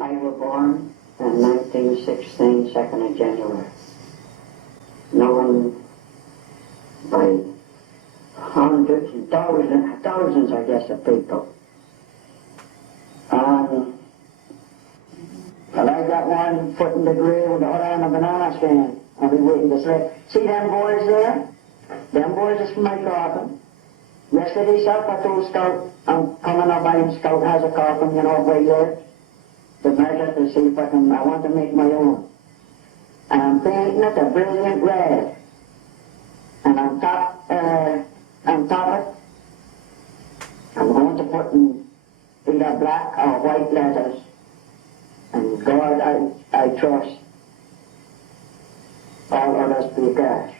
I was born in 1916, 2nd of January. Known by hundreds and thousands, I guess, of people. And I got one foot in the grave with the other on a banana stand. I'll be waiting to sleep. See them boys there? Them boys is from my coffin. Yesterday, South I told Scout, I'm coming up by him. Scout has a coffin, you know, right there. To measure to see if I want to make my own. And I'm painting it a brilliant red. And on top it, I'm going to put in either black or white letters. And God I trust, all others be cash.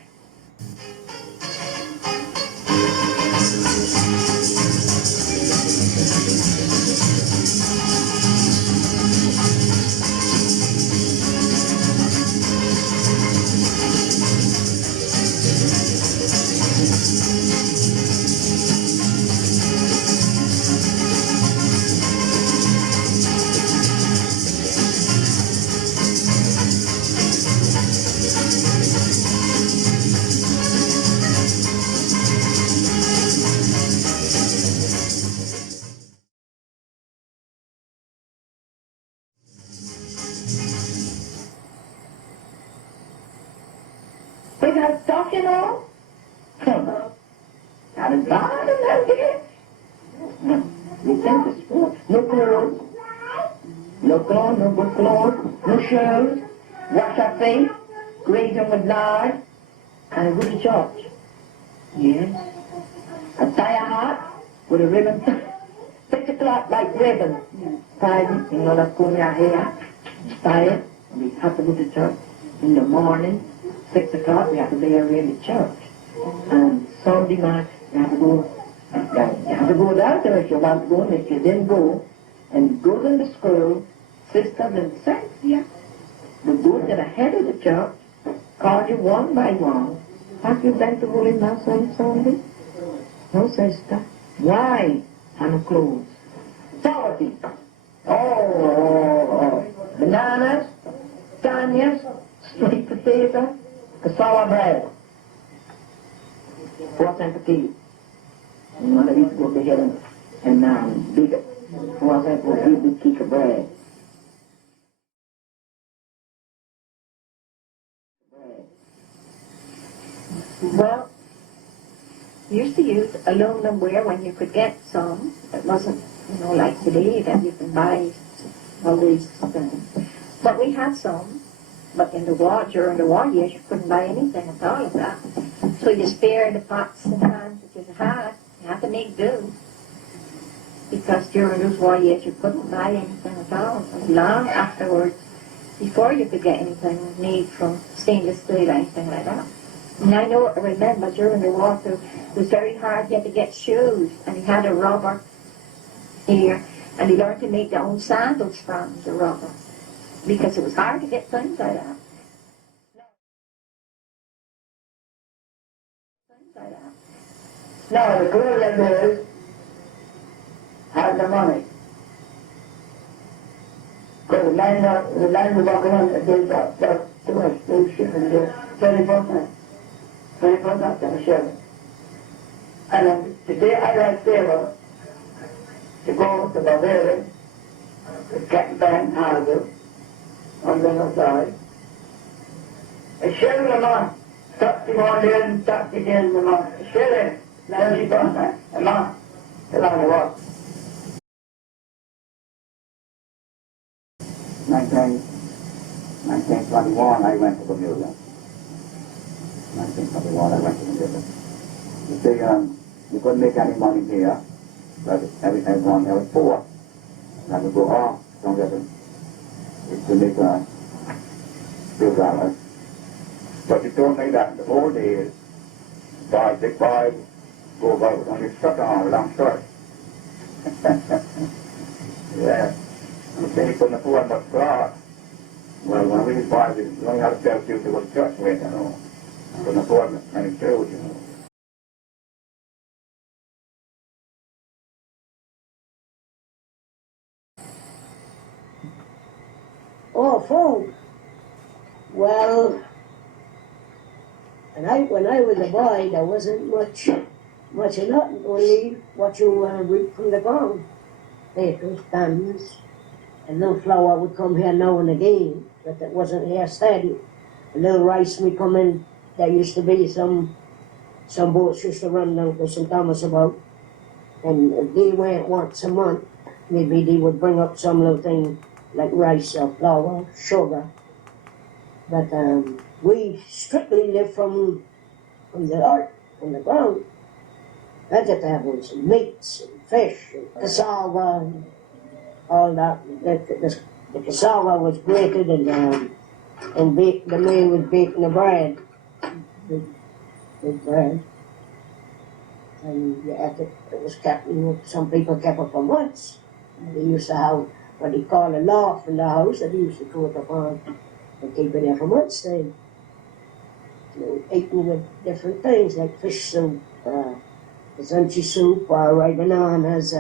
They got stuff, you know? Got a garden out there. You think it's full. No clothes. No clothes, no good clothes, no shoes. Wash our face, graze them with lard, and go to church. Yes. A tie a hat with a ribbon. 6 o'clock like ribbon. Tie it, you know, that's comb your hair. Tie it, and we have to go to church in the morning. 6 o'clock, we have to be in the church. And Sunday night, you have to go. You have to go down there if you want to go, and if you didn't go, and go to the school, sisters and saints, yeah, would go to the head of the church, call you one by one. Have you been to Holy Mass on Sunday? No, sister. Why? And no clothes. 40. Oh. Bananas, tanyas, sweet potato, cassava bread. 4 cents a piece. And one of these go bigger and bigger. 4 cents for a big cake of bread. Well, you used to use aluminum ware when you could get some. It wasn't, you know, like today that you can buy all these things. But we had some. But in the war, during the war years, you couldn't buy anything at all of that. So you spare the pots and pans that you had. You had to make do. Because during those war years, you couldn't buy anything at all. It was long afterwards, before you could get anything made from stainless steel or anything like that. And I remember during the war, too, it was very hard. You had to get shoes, and he had a rubber here, and he learned to make their own sandals from the rubber, because it was hard to get things like that. Now, the Korean boys had the money. Because the land was walking on, they got too much, they shipping there, 20%. 20% they were shipping. And then today I got favor to go to Bavaria, to get back houses on the other side. A shilling a month. Tucked him on there and tucked it in a month. A shilling. Now she got that a month. Till I was 1921, I went to Bermuda. 1921, I went to Bermuda. You see, you couldn't make any money here, but everyone else poor. And I would go off, don't get it, to make a few dollars. But you told me that in the old days, big boys go about on his truck on a long shirt. Yeah. You say you couldn't afford much cloth. Well, when we was boys, we only had to tell you to go to church with, you know. Couldn't afford many clothes, you know. Oh, food. Well, when I was a boy, there wasn't much of nothing, only what you reap from the ground. Potatoes, bananas, and little flour would come here now and again, but it wasn't here steady. A little rice would come in. There used to be some boats used to run down to St. Thomas about, and if they went once a month, maybe they would bring up some little thing like rice or flour, sugar. But we strictly lived from the earth, from the ground. Vegetables and meats and fish and cassava and all that. The cassava was grated and baked. The man was baking the bread, with bread. And it was kept, some people kept it for months. They used to have what they call a loft in the house, and they used to throw it upon and keep it there for months. They eating with different things like fish soup, zanchi soup, ripe bananas,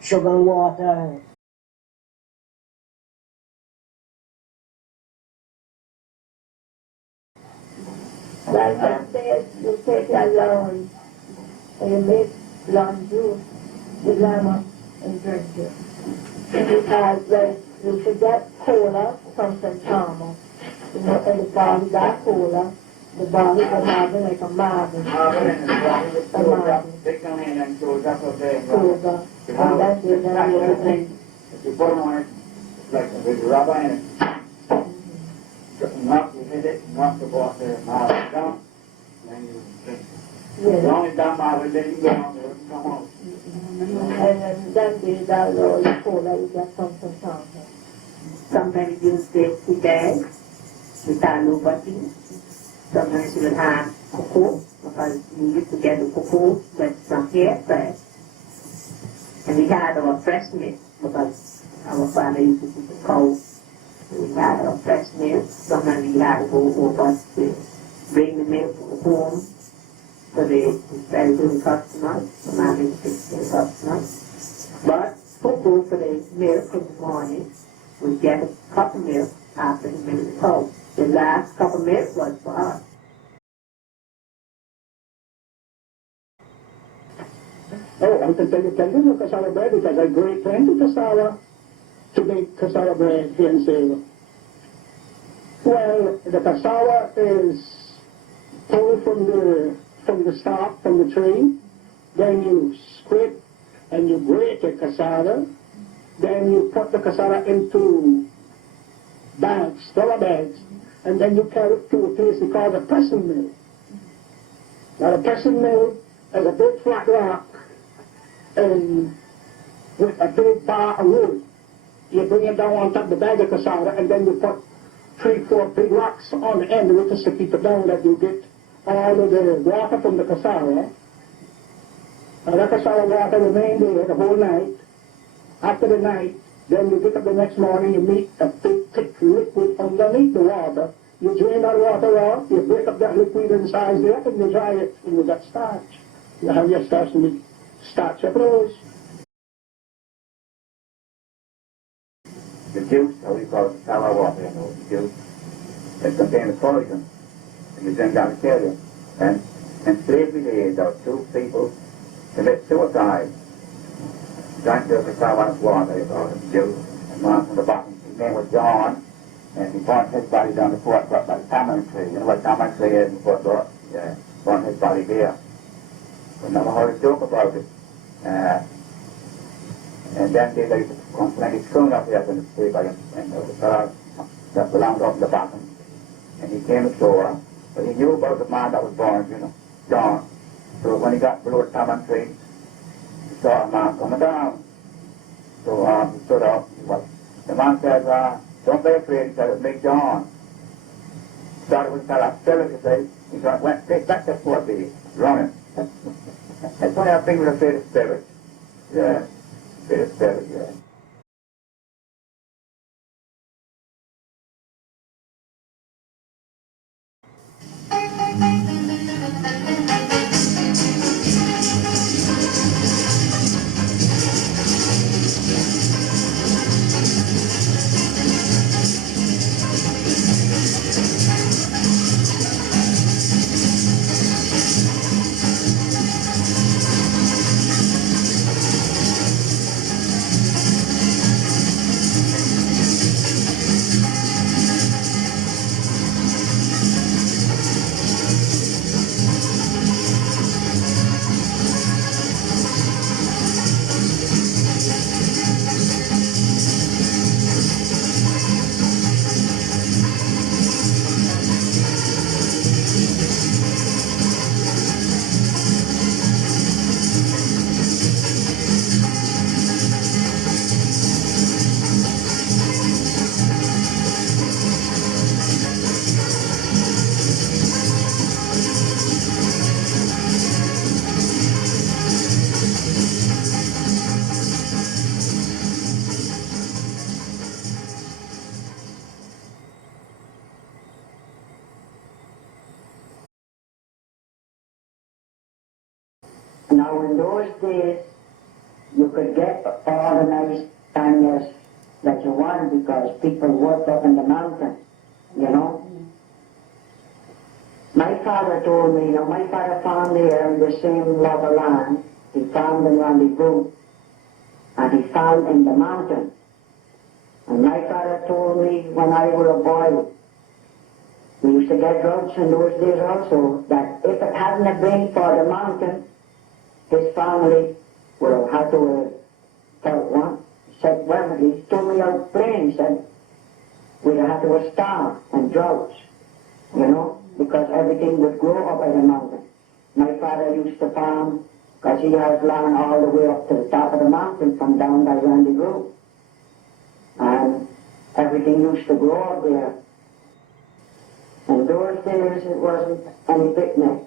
sugar and water. Well, downstairs, you take your lawn and you make lawn juice with lemon and drink it. Because you should get cola from St. Thomas. And the bottle got cola. The bottle was having like a marble. They come in and goes up a bit. Cola. And that's it. If you put them on it, like with rubber in it, knock, you hit it, knock the water out down, then you drink it. As long as that marble, then you go on there and come out. And then there's that all the cola you get from St. Thomas. Sometimes you use the bags with our low button. Sometimes you would have cocoa, because we used to get the cocoa with some hair fresh. And we had our fresh milk, because our father used to keep the cow. We had our fresh milk. Sometimes we had to go over to bring the milk home so they sell to the customers. Sometimes we fix to the customers. But cocoa for the milk in the morning, we get a cup of milk after the milk is cold. The last cup of milk was for us. Oh, I can tell you plenty of cassava bread because I grate plenty cassava to make cassava bread here in Salem. Well, the cassava is pulled from the stalk, from the tree. Then you scrape and you grate the cassava. Then you put the cassava into bags, rubber bags, and then you carry it to a place they call the pressing mill. Now the pressing mill is a big flat rock and with a big bar of wood. You bring it down on top of the bag of cassava, and then you put 3-4 big rocks on the end of it just to keep it down, that you get all of the water from the cassava. And the cassava water remain there the whole night. After the night, then you get up the next morning, you meet a big thick liquid underneath the water. You drain that water off, you break up that liquid inside there, and you dry it, and you got starch. You have your starch and you starch your clothes. The juice, how we call it, sour water, the juice, it contains poison, and you drink that material. And in slavery days, there were 2 people commit suicide. Drank the cassava water, you call it, juice, and one from the bottom. His name was John, and he burnt his body down the Fort Brook by the tamarind tree. You know what tamarind tree is in Fort Brook? Yeah, burnt his body there. I never heard a joke about it. And then they used to complain, he's thrown up here in the paper, and there was a fellow that belonged up in the bottom. And he came ashore, but he knew about the man that was born, you know, John. So when he got below the tamarind tree, he saw a man coming down. So he stood up. The man said, don't be afraid, he said, it's me, John. Started with a fellow, still, he said, he went straight back to Fort B, running. That's why I think we're afraid of spirits. Yeah, afraid of spirits, yeah. in those days, you could get all the nice panniers that you wanted because people worked up in the mountain, you know. My father told me, my father found there in the same lot of land, he found in Rendezvous, and he found in the mountain. And my father told me when I was a boy, we used to get drugs in those days also, that if it hadn't have been for the mountain, his family would have had to felt one. He said, well, he told me out plain, he said, we'd have had to starve and droughts, you know, because everything would grow up at the mountain. My father used to farm, because he has land all the way up to the top of the mountain from down by Rendezvous. And everything used to grow up there. In those days, it wasn't any picnic.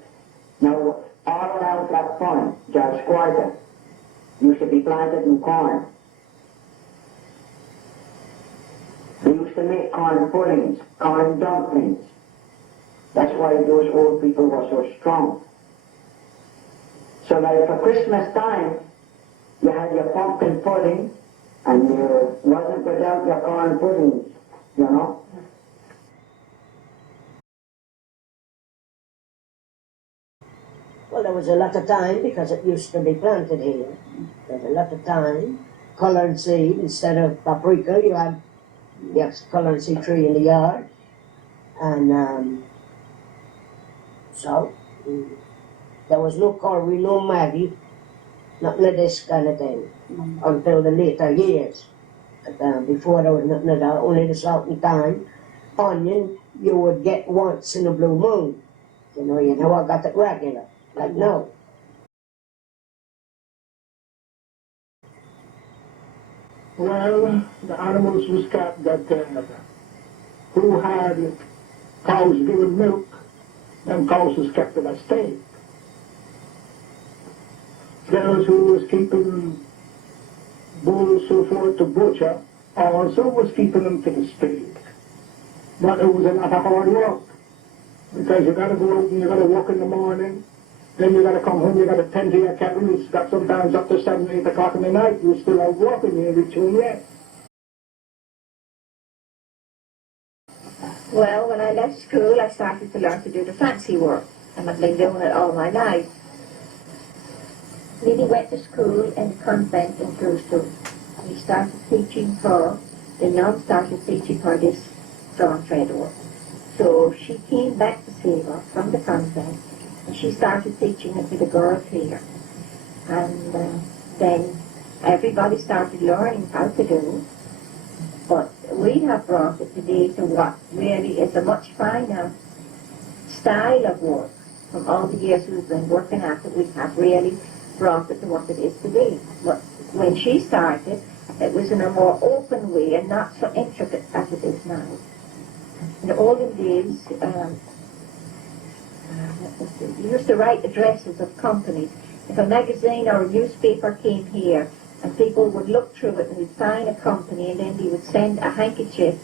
Now, all around that point, George Quarter, used to be planted in corn. They used to make corn puddings, corn dumplings. That's why those old people were so strong. So that for Christmas time, you had your pumpkin pudding, and you wasn't without your corn puddings, you know. Well, there was a lot of time because it used to be planted here. There was a lot of time. Colored seed, instead of paprika, you had the colored seed tree in the yard. And so there was no Corey, no Maggie, nothing of this kind of thing until the later years. But, before there was nothing of that, only the salt and thyme. Onion, you would get once in a blue moon. You know, I got it regular. Like no. Well, the animals was kept that who had cows giving milk, them cows was kept in a state. Those who was keeping bulls so forth to butcher also was keeping them to the spade. But it was a lot of hard work because you got to go out and you got to walk in the morning. Then you got to come home, you got to tend to your cattle. It's got sometimes up to 7, 8 o'clock in the night. You're still out walking, you ain't reach home yet. Well, when I left school, I started to learn to do the fancy work, and I've been doing it all my life. Lily went to school in the convent in Bristol. We started teaching her, the nun started teaching her this drawn thread work. So she came back to Seba from the convent, and she started teaching it to the girls here. And then everybody started learning how to do it. But we have brought it today to what really is a much finer style of work. From all the years we've been working at it, we have really brought it to what it is today. But when she started, it was in a more open way and not so intricate as it is now. In the olden days, we used to write addresses of companies. If a magazine or a newspaper came here, and people would look through it and they'd find a company, and then they would send a handkerchief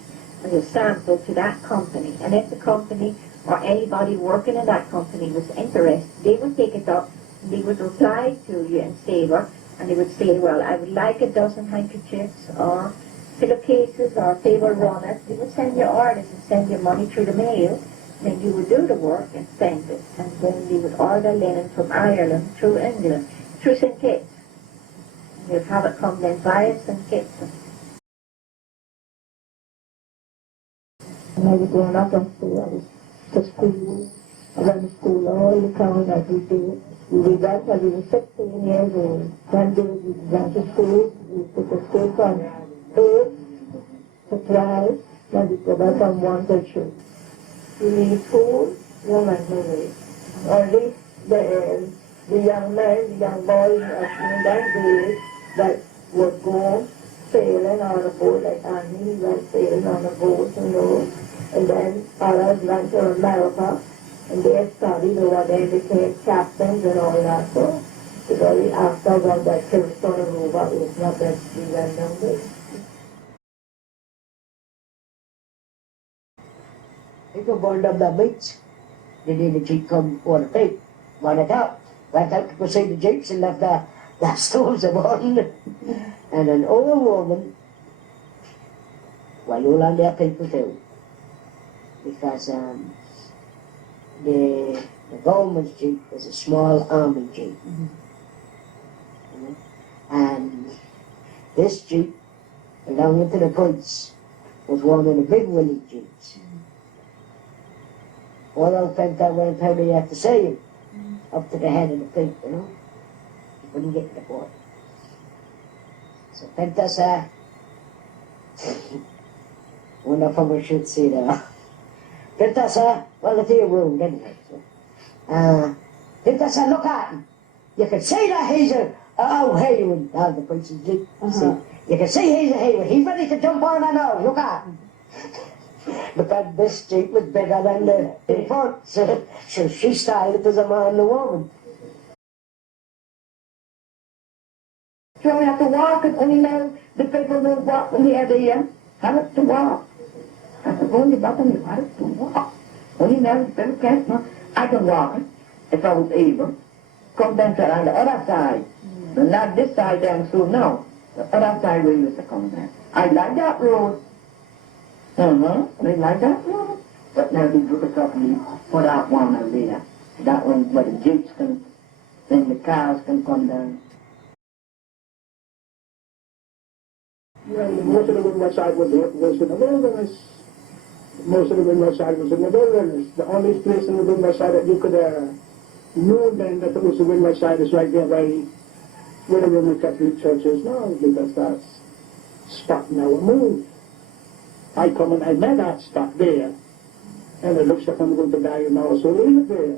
as a sample to that company. And if the company or anybody working in that company was interested, they would take it up and they would reply to you in Savour, and they would say, well, I would like a dozen handkerchiefs or pillowcases, or if they will run it, they would send you orders and send you money through the mail. Then you would do the work and send it, and then they would order linen from Ireland through England, through St. Kitts. You'd have it come then via St. Kitts. When I was growing up in school, I was to school. I went to school all the time, every day. We went till we were 16 years old. One day we went to school. We took a school from 8 to 12. Then we go back from 1 to 2. We leave school, women who leave. Only the young men, the young boys in that day that would go sailing on a boat, like Annie went sailing on a boat, and then others went to America, and they studied over there, became captains and all that. So, very after when that Kingston and over, it's not that we went down there. People burned up the beach. They did the cheat come for the tape. Run it out. went out to go see the jeeps and left the stoves on. And an old woman, well, all on their people too, because the government's jeep was a small army jeep. And this jeep, belonging to the police, was one of the big Willie jeeps. All old Penta went how they had to say him, up to the head of the pig, you know. He couldn't get to the board. So Penta said, wonder if I should see there. Penta said, well, it's your room, anyway. Penta said, look at him. You can see that he's a Haywood, the prince's jeep. See, you can see he's a Haywood. He's ready to jump on and out. Look at him. Because this jeep was bigger than the front, so she styled it as a man and a woman. So we have to walk it, and you know, the people don't walk when they are there. Have to walk. I said, go in the bottom, you have to walk. When you know, the people can't walk. I can walk it, if I was able. Come down to on the other side. But not this side down through, no. The other side where you used to come down. I like that road. They like that road. But now they took us up and put out one over there. That one where the jeeps can, then the cars can come down. Well, most of the windward side was in the wilderness. Most of the windward side was in the wilderness. The only place in the windward side that you could know then that it was the windward side is right there by where the Roman Catholic Church is now, because that's spot now moved. I come and I met that spot there, and it looks like I'm going to die now, so leave it there.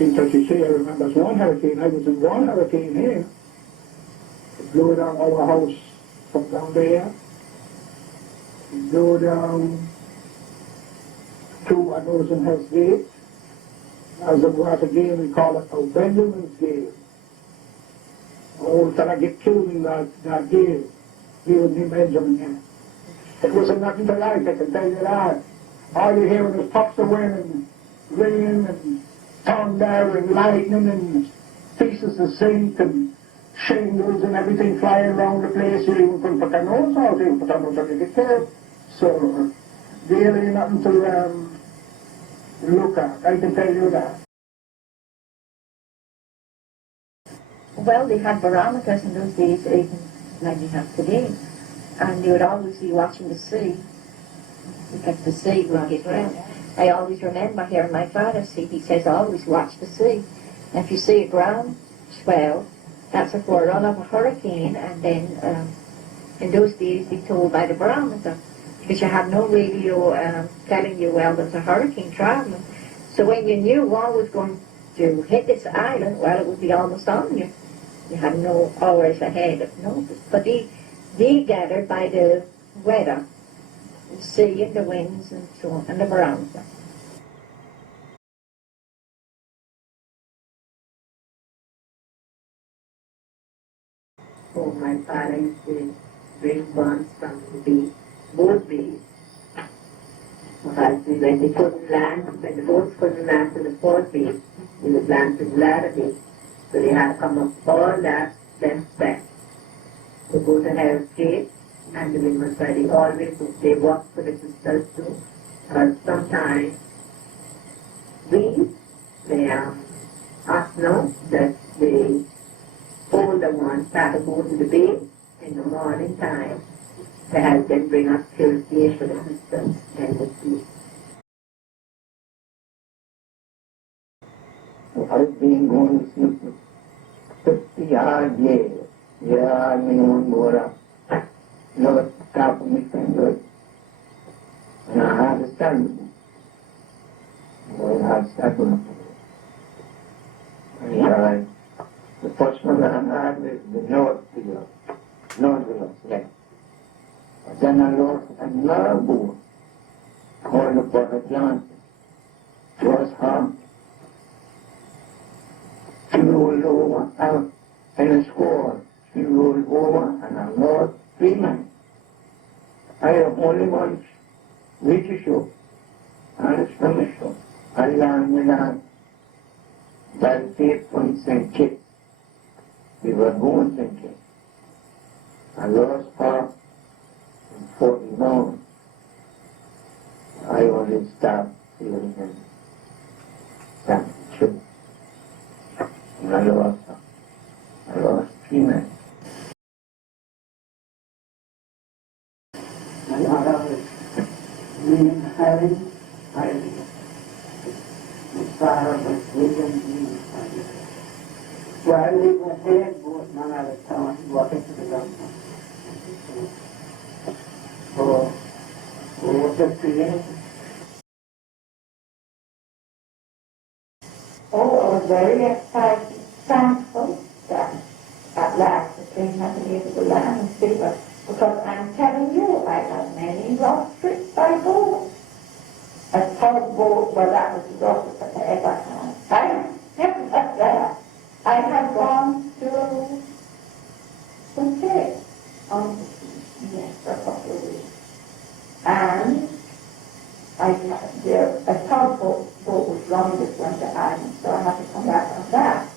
In 1933, I remember there's one hurricane. I was in one hurricane here. It blew down our house from down there. It blew down to, I know it's in Hell's Gate. As it was again, we call it a Benjamin's Gate. Oh, till I get killed in that gate. He was named Benjamin here. It wasn't nothing to like, I can tell you that. All you hear is puffs of wind and rain and thunder and lightning and pieces of zinc and shingles and everything flying around the place. You even couldn't put your nose out, you put your nose out, you get killed. So, really nothing to look at, I can tell you that. Well, they had barometers in those days, even like we have today, and they would always be watching the sea, because the sea would get round. I always remember hearing my father say, he says, always watch the sea. And if you see a ground swell, that's a forerunner of a hurricane, and then in those days they told by the barometer, because you had no radio telling you, well, there's a hurricane traveling. So when you knew one was going to hit this island, well, it would be almost on you. You had no hours ahead of notice. But they gathered by the weather, the sea and the winds and so on, and the barometer. before, my father used to bring buns from the beach, boat beach. Because when they couldn't land, when the boats couldn't land to the port beach, they would land to the ladder beach. So they had to come up all that length back to go to Hell's Gate, and the women said they always they walked for the sisters too. Because sometimes they us know that the older ones had to go to the beach in the morning time to help them bring us to the gate for the sisters and the sea. I've been going to sleep 50 odd years. Yeah, I mean, one more. No stop me from good. And I had to study. I had to study. And the first one I had was the North Field. North Field, yeah. But then I lost another boy called the Brother Johnson. It was hard. She rolled over out in the squad. She rolled over and I lost 3 men. I have only once reached a show. And it's from the show. I learned Milan by the tape from St. Kitts. We were going St. Kitts. I lost her in 49. I only stopped feeling him. That's true. And I lost her. I lost 3 men. And I was being having, the fire was within me. So I leave my head, both one at a time, walking to the government. For 50 years. Oh, I was very excited, thankful that at last the train had been able to land in Silver. Because I'm telling you, I had many rough trips by boat. A tugboat, well, that was the roughest I ever had. I have gone to Phuket on for a couple of weeks. And a tugboat was running this one to Ireland, so I had to come back on that.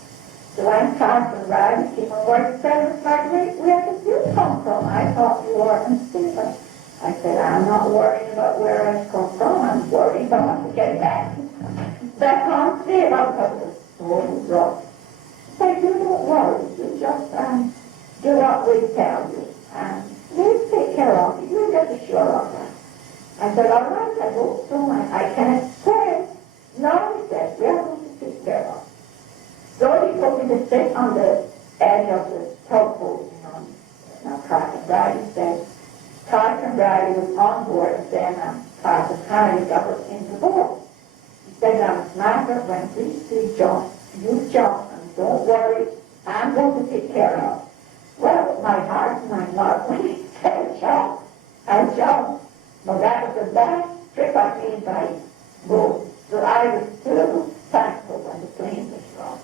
So I'm passing right and came over and said, where did you come from? I thought you were in Stephen. I said, I'm not worried about where I come from. I'm worried about to get back. Back on Stephen because it was so rough. So you don't worry. You just do what we tell you. And we'll take care of you. You'll get ashore of that. I said, all right, I hope so. I can't say. No, he said, we're going to take care of you. So he told me to sit on the edge of the tugboat, Now, Captain Bradley said, Captain Bradley was on board, and then Captain Harry got us in the boat. He said, now, Master, when we see jump, you jump, and don't worry, I'm going to take care of. Well, my heart and my mouth, when he said jump, I jumped. But that was the last trip I made by boat. So I was so thankful when the plane was wrong.